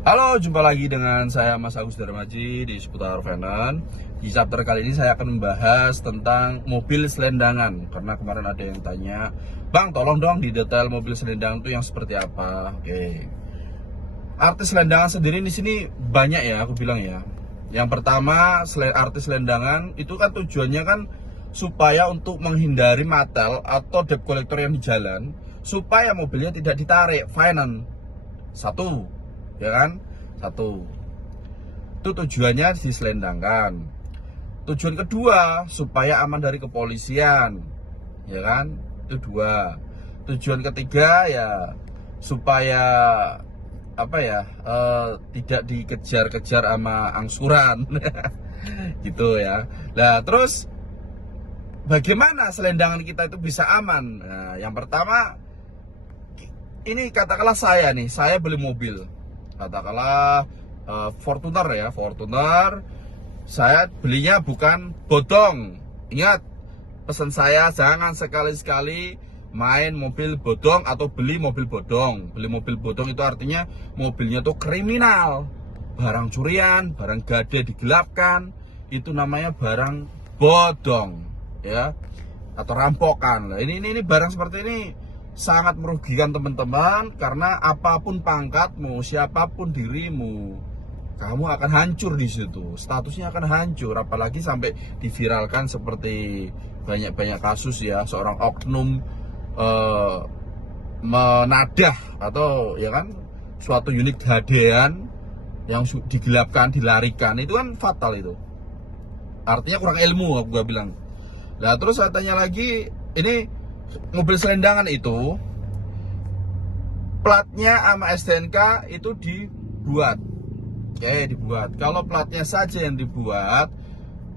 Halo, jumpa lagi dengan saya Mas Agus Darmaji di seputar Venan. Di chapter kali ini saya akan membahas tentang mobil selendangan. Karena kemarin ada yang tanya, Bang, tolong dong di detail mobil selendangan itu yang seperti apa. Oke. Artis selendangan sendiri di sini banyak ya, aku bilang ya. Yang pertama, artis selendangan itu kan tujuannya kan supaya untuk menghindari matel atau debt collector yang di jalan, supaya mobilnya tidak ditarik finance. Satu, ya kan? Satu. Itu tujuannya diselendangkan. Tujuan kedua, supaya aman dari kepolisian, ya kan? Itu dua. Tujuan ketiga ya supaya apa ya, tidak dikejar-kejar sama angsuran. Gitu ya. Nah, terus bagaimana selendangan kita itu bisa aman? Nah, yang pertama, ini katakanlah saya beli mobil, katakanlah Fortuner ya, Fortuner. Saya belinya bukan bodong. Ingat, pesan saya jangan sekali-sekali main mobil bodong atau beli mobil bodong. Beli mobil bodong itu artinya mobilnya tuh kriminal, barang curian, barang gade digelapkan, itu namanya barang bodong, ya, atau rampokan. Nah, ini barang seperti ini sangat merugikan teman-teman, karena apapun pangkatmu, siapapun dirimu, kamu akan hancur di situ. Statusnya akan hancur, apalagi sampai diviralkan seperti banyak kasus ya, seorang oknum menadah atau ya kan suatu unit gadean yang digelapkan, dilarikan, itu kan fatal itu. Artinya kurang ilmu, aku gak bilang. Nah, terus saya tanya lagi, ini mobil selendangan itu platnya sama STNK itu dibuat. Oke, dibuat. Kalau platnya saja yang dibuat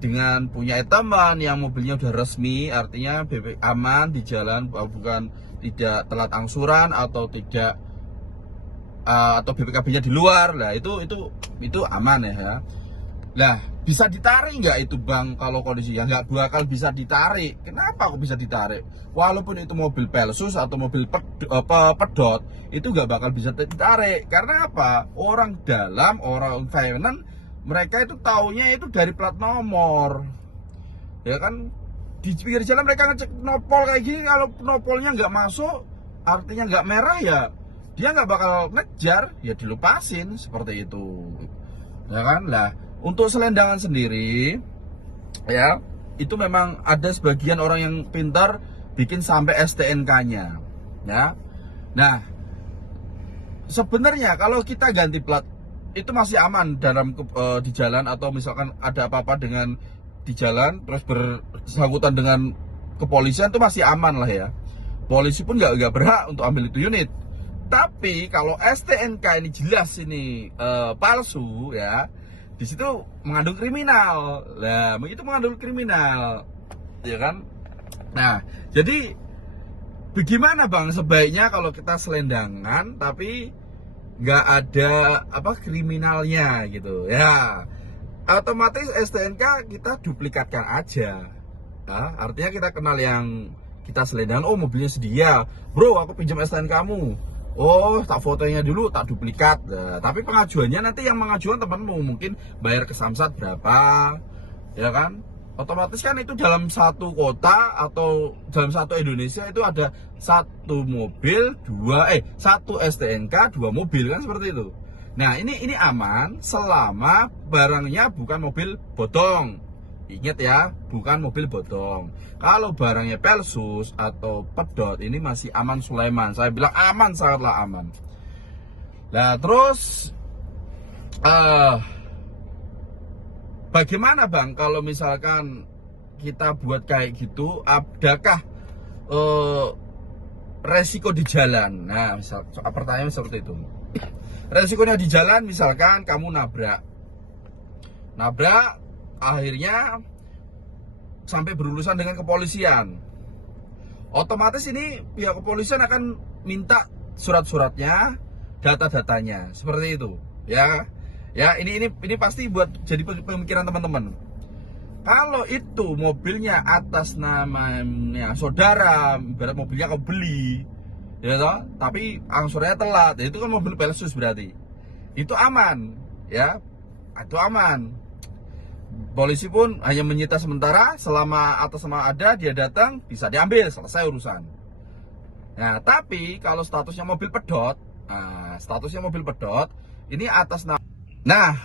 dengan punya teman yang mobilnya udah resmi, artinya aman di jalan, bukan tidak telat angsuran atau tidak atau BPKB-nya di luar, lah itu aman ya. Nah, bisa ditarik nggak itu Bang? Kalau kondisi yang nggak bakal bisa ditarik. Kenapa kok bisa ditarik? Walaupun itu mobil Pelsus atau mobil pedot, itu nggak bakal bisa ditarik. Karena apa? Orang dalam, orang finance, mereka itu taunya itu dari plat nomor. Ya kan? Di pinggir jalan mereka ngecek nopol kayak gini. Kalau nopolnya nggak masuk, artinya nggak merah ya, dia nggak bakal ngejar, ya dilupasin seperti itu. Ya kan? Lah, untuk selendangan sendiri ya, itu memang ada sebagian orang yang pintar bikin sampai STNK-nya ya. Nah, sebenarnya kalau kita ganti plat itu masih aman dalam di jalan, atau misalkan ada apa-apa dengan di jalan terus bersangkutan dengan kepolisian, itu masih aman lah ya. Polisi pun nggak berhak untuk ambil itu unit. Tapi kalau STNK ini jelas ini palsu ya, di situ mengandung kriminal. Lah, itu mengandung kriminal, ya kan? Nah, jadi bagaimana Bang sebaiknya kalau kita selendangan tapi nggak ada apa kriminalnya gitu ya? Otomatis STNK kita duplikatkan aja. Nah, artinya kita kenal yang kita selendangan, oh mobilnya sedia, bro aku pinjam STNK kamu. Oh, tak fotonya dulu, tak duplikat. Nah, tapi pengajuannya nanti yang mengajukan temanmu, mungkin bayar ke Samsat berapa, ya kan? Otomatis kan itu dalam satu kota atau dalam satu Indonesia itu ada satu mobil, satu STNK, dua mobil, kan seperti itu. Nah, ini aman selama barangnya bukan mobil bodong. Ingat ya, bukan mobil bodong. Kalau barangnya Pelsus atau pedot, ini masih aman Sulaiman. Saya bilang aman, sangatlah aman. Nah, terus bagaimana Bang kalau misalkan kita buat kayak gitu, adakah resiko di jalan? Nah, pertanyaan seperti itu. Resikonya di jalan, misalkan kamu nabrak, akhirnya sampai berurusan dengan kepolisian. Otomatis ini pihak kepolisian akan minta surat-suratnya, data-datanya, seperti itu. Ya, ini pasti buat jadi pemikiran teman-teman. Kalau itu mobilnya atas namanya saudara, ibarat mobilnya kau beli, ya toh, tapi angsurnya telat, ya itu kan mobil Pelsus berarti. itu aman, ya, itu aman. Polisi pun hanya menyita sementara, selama atas nama ada, dia datang, bisa diambil, selesai urusan. Nah, tapi kalau statusnya mobil pedot, ini atas nama. Nah,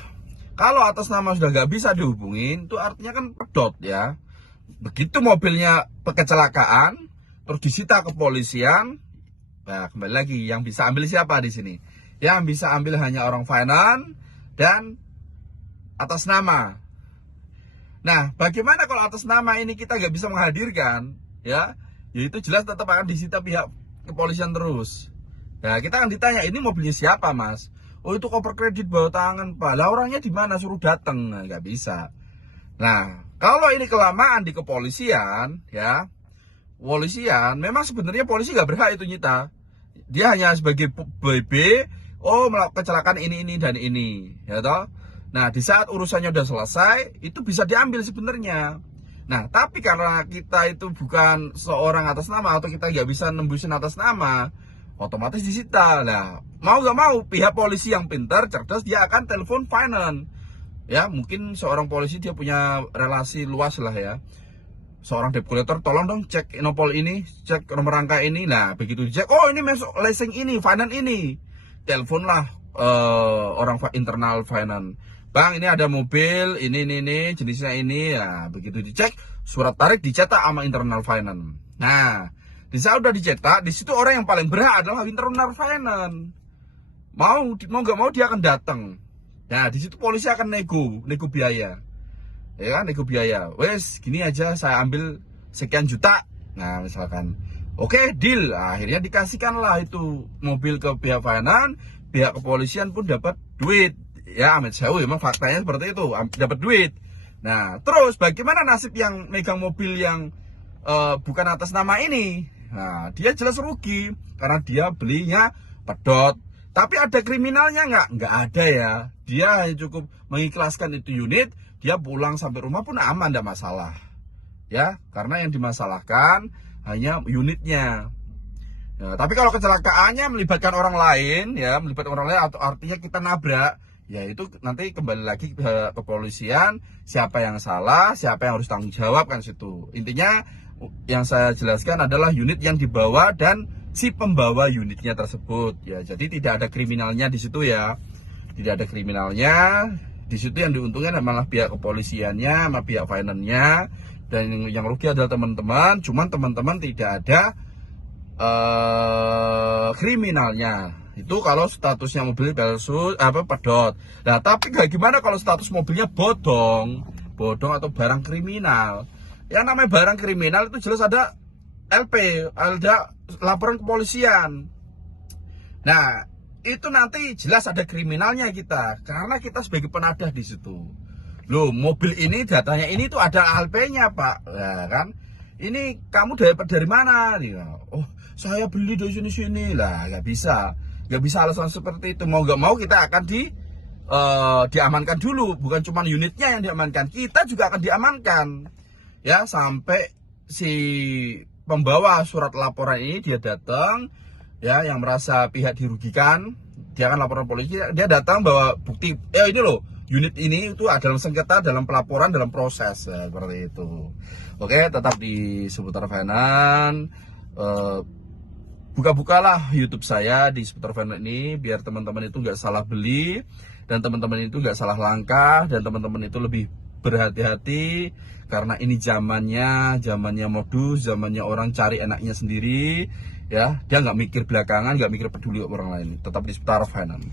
kalau atas nama sudah nggak bisa dihubungin, itu artinya kan pedot ya. Begitu mobilnya kecelakaan, terus disita kepolisian, nah kembali lagi, yang bisa ambil siapa di sini? Yang bisa ambil hanya orang finance dan atas nama. Nah, bagaimana kalau atas nama ini kita nggak bisa menghadirkan, ya? Itu jelas tetap akan disita pihak kepolisian terus. Nah, kita akan ditanya, ini mobilnya siapa, Mas? Oh, itu koper kredit bawa tangan, Pak. Lah orangnya di mana? Suruh datang. Nah, nggak bisa. Nah, kalau ini kelamaan di kepolisian, ya, polisian, memang sebenarnya polisi nggak berhak itu nyita. Dia hanya sebagai BB, oh melakukan kecelakaan ini dan ini, ya toh. Nah, di saat urusannya udah selesai, itu bisa diambil sebenarnya. Nah, tapi karena kita itu bukan seorang atas nama atau kita nggak bisa nembusin atas nama, otomatis disita. Nah, mau nggak mau, pihak polisi yang pintar, cerdas, dia akan telepon finance. Ya, mungkin seorang polisi dia punya relasi luas lah ya. Seorang debt collector, tolong dong cek Inopol ini, cek nomor rangka ini. Nah, begitu dicek, oh ini masuk leasing ini, finance ini. Teleponlah orang internal finance. Bang, ini ada mobil, ini, jenisnya ini. Nah, begitu dicek, surat tarik dicetak sama internal finance. Nah, di saat udah dicetak, di situ orang yang paling berhak adalah internal finance. Mau nggak mau dia akan datang. Nah, di situ polisi akan nego biaya. Ya kan, nego biaya. Wes, gini aja saya ambil sekian juta. Nah, misalkan, oke, deal. Akhirnya dikasihkanlah itu mobil ke pihak finance, pihak kepolisian pun dapat duit. Ya, Amit Sewu, memang faktanya seperti itu, dapat duit. Nah, terus bagaimana nasib yang megang mobil yang bukan atas nama ini? Nah, dia jelas rugi karena dia belinya pedot. Tapi ada kriminalnya nggak? Nggak ada ya. Dia hanya cukup mengikhlaskan itu unit, dia pulang sampai rumah pun aman, tidak masalah. Ya, karena yang dimasalahkan hanya unitnya. Nah, tapi kalau kecelakaannya melibatkan orang lain, ya, atau artinya kita nabrak, ya itu nanti kembali lagi ke kepolisian, siapa yang salah, siapa yang harus tanggung jawab kan situ. Intinya yang saya jelaskan adalah unit yang dibawa dan si pembawa unitnya tersebut, ya. Jadi tidak ada kriminalnya di situ ya. Tidak ada kriminalnya. Di situ yang diuntungkan malah pihak kepolisiannya, sama pihak finance-nya, dan yang rugi adalah teman-teman. Cuman teman-teman tidak ada kriminalnya. Itu kalau statusnya mobil versus pedot. Nah, tapi gimana kalau status mobilnya bodong atau barang kriminal? Yang namanya barang kriminal itu jelas ada LP, ada laporan kepolisian. Nah, itu nanti jelas ada kriminalnya kita, karena kita sebagai penadah di situ. Loh, mobil ini datanya ini tuh ada LP-nya, Pak. Ya kan? Ini kamu dapat dari mana? Oh, saya beli dari sini lah, nggak bisa alasan seperti itu. Mau nggak mau kita akan diamankan dulu. Bukan cuma unitnya yang diamankan, kita juga akan diamankan, ya, sampai si pembawa surat laporan ini dia datang, ya, yang merasa pihak dirugikan, dia akan laporan polisi, dia datang bawa bukti, ini loh, unit ini itu ada dalam sengketa, dalam pelaporan, dalam proses, ya, seperti itu. Oke, tetap di Seputar Finance. Buka-bukalah YouTube saya di Seputar Finance ini, biar teman-teman itu nggak salah beli, dan teman-teman itu nggak salah langkah, dan teman-teman itu lebih berhati-hati, karena ini zamannya modus, zamannya orang cari enaknya sendiri, ya. Dia nggak mikir belakangan, nggak mikir peduli orang lain. Tetap di Seputar Finance.